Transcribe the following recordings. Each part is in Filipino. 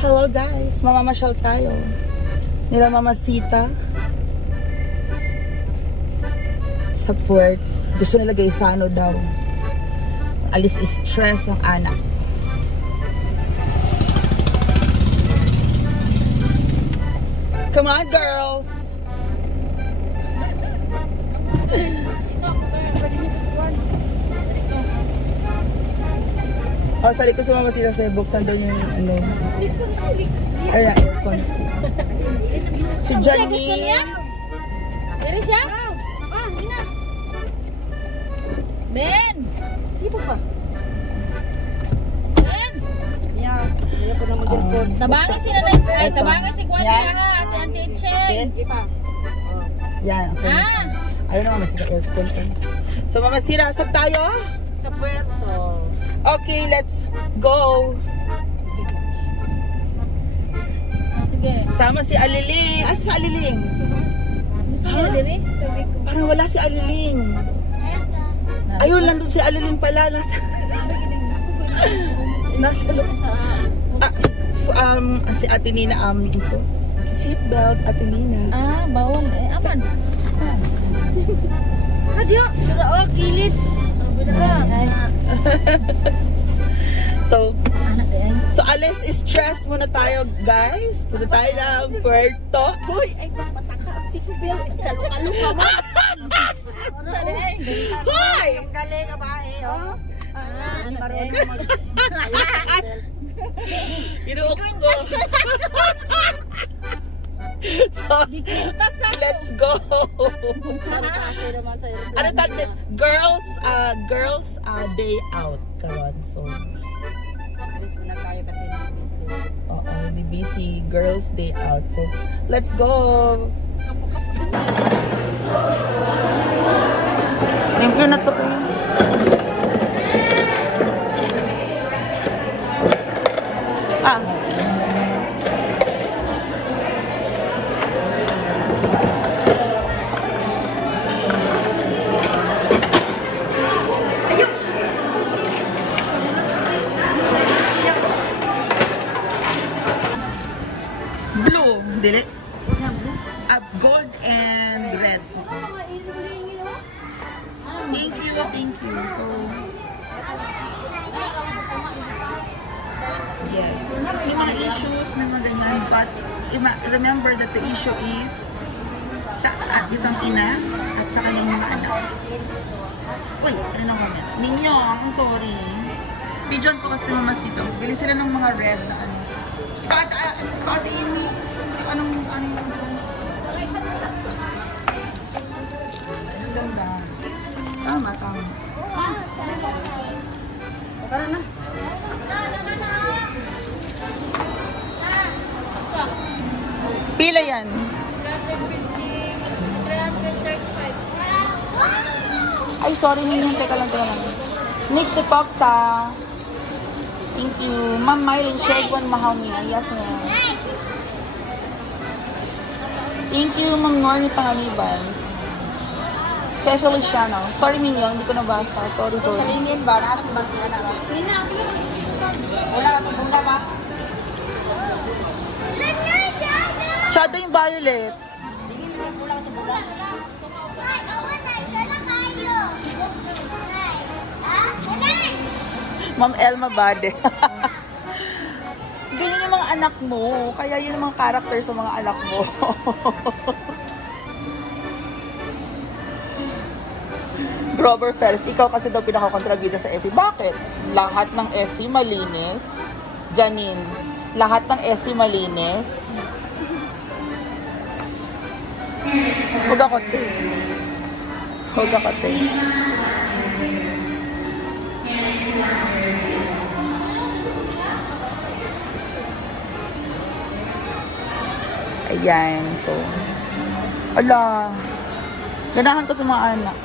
Hello guys, mamamasyal tayo. Nila Mama Sita sa puwet. Gusto nila gaysano daw. Alis stress ang anak. Come on girls. Oh, sa likod sumama sila sa buksan doon yung ano. Ay, aircon. Si Janine. Diri siya? Ina. Ben! Sipo pa? Benz! Yeah, iya po na mag-aircon. Tabangin si Nanay, ay tabangin si Kwan ha, si Auntie Cheng. Hindi pa. Yan, okay. Ayun naman, mas aircon. So, Mama Sita, saan tayo? Sa puerto. Okay, let's go. Sige. Sama si Aliling. Asa si Aliling? Gusto niya diri? Sabi ko. Parang wala si Aliling. Ayun, nandun si Aliling pala. Nasa loob. Si Ate Nina, ito. Seatbelt, Ate Nina. Ah, bawal eh. Aman. Kadyo. Pero gilid. So alis stress muna tayo guys. Punta tayo ng Puerto. Hoy, ay pataka. Sige, Bel. Kalo-kalo ka mo. Hoy! Ang galing ka ba eh, oh? Marunong mo. Inuok ko. So, let's go. Ano tag girls day out karon. So the busy girls day out. So let's go. Thank you na to. Dili? Gold and red. Thank you. So, yes. May mga issues, may mga ganyan, but remember that the issue is at isang ina at sa kanyang mga anak. Uy, ano na comment? Ninyong, sorry. Pigeon ko kasi Mama Sita. Bili sila ng mga red na ano. Ito ate Amy. Anong yung ang ganda. Tama. Para na. Pila yan? 335. Ay, sorry. Teka lang. Next to Poxa. Thank you. Ma'am Mylene Shegwan Mahawmi. Yes, ma'am. Thank you, Ma'am Norny Pangamiban. Cecily Shano. Sorry, Mignon. Hindi ko nabasa. Sorry. Salingin ba? Nakatang bagyan na ba? Wala ka itong bunda ba? Chado yung violet. Tingin mo, wala ka itong bunda. Ma'am Elma Bade. Ganyan yung mga anak mo. Kaya yun yung mga character sa mga anak mo. Grover Ferris, ikaw kasi daw pinakakontrabida sa SC. Bakit? Lahat ng SC malinis. Janine, lahat ng SC malinis. Huwag ako te. Ayan, so ala, ganahan ko sa mga anak.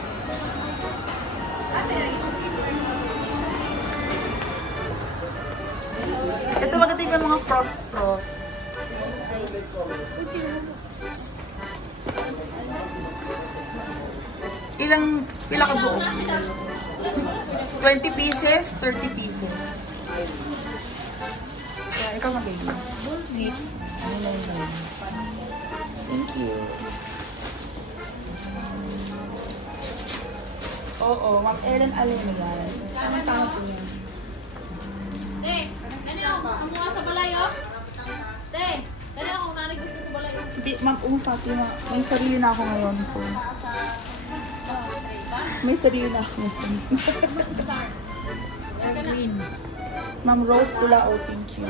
Ito maganda yung mga frost. Pila ka buo? 20 pieces, 30 pieces. ikaw nga baby. Bullshit. Ano na yung baby? Thank you. Oo, Ma'am Ellen Aleno yan. Tama-tama po yan. Te, ano ang mukha sa balayo? Te, ano kung nanay gusto sa balayo? Hindi, Ma'am Fatima, may sarili na ako ngayon. So, may sarili na ako ngayon. Green. Ma'am Rose Pula, oh, thank you.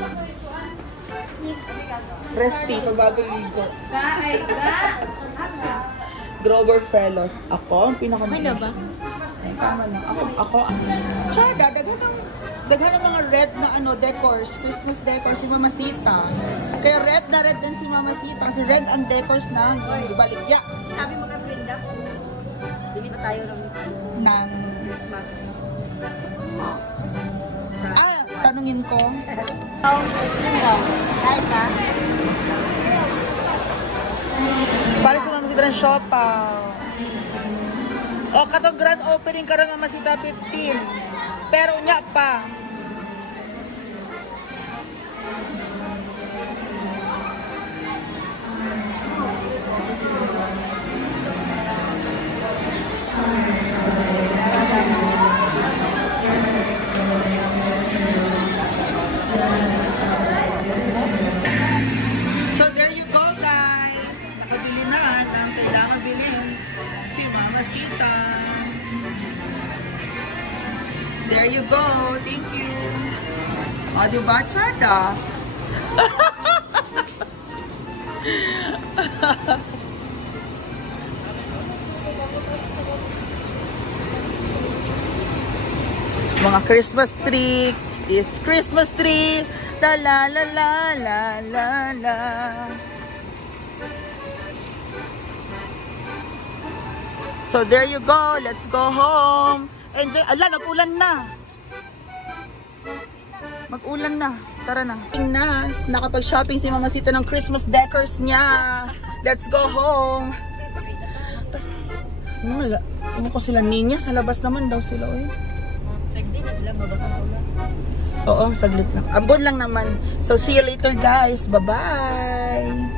Resty, pagbago ligo. Grover Fellows. Ako, ang pinaka May na ba? Ay, tama lang. Ako. Tsada, daghan ng mga red na decors, Christmas decors si Mama Sita. Kaya red na red din si Mama Sita. Kasi red ang decors na balikya. Sabi mo ka, Brenda, bili ba tayo ng Christmas? Tanungin ko. Kahit ka? Para sa Mama Sita ng Shopa. O, katong grand opening ka rin Mama Sita 15. Pero unya pa. So there you go guys. Nakabili na ang kailangan bilhin si Mama Sita. There you go. Thank you. O, diba, Chada? Mga Christmas tree is Christmas tree. La la la la la la la. So there you go. Let's go home. Enjoy. Ala, nag-ulan na. Mag-ulan na. Tara na. Nakapag-shopping si Mama Sita ng Christmas decors niya. Let's go home. Wala. Ano ko sila ninya? Sa labas naman daw sila. Eh. Sagdi na sila, mabasa sa ulan. Oo, saglit lang. Ambon lang naman. So, see you later guys. Bye-bye.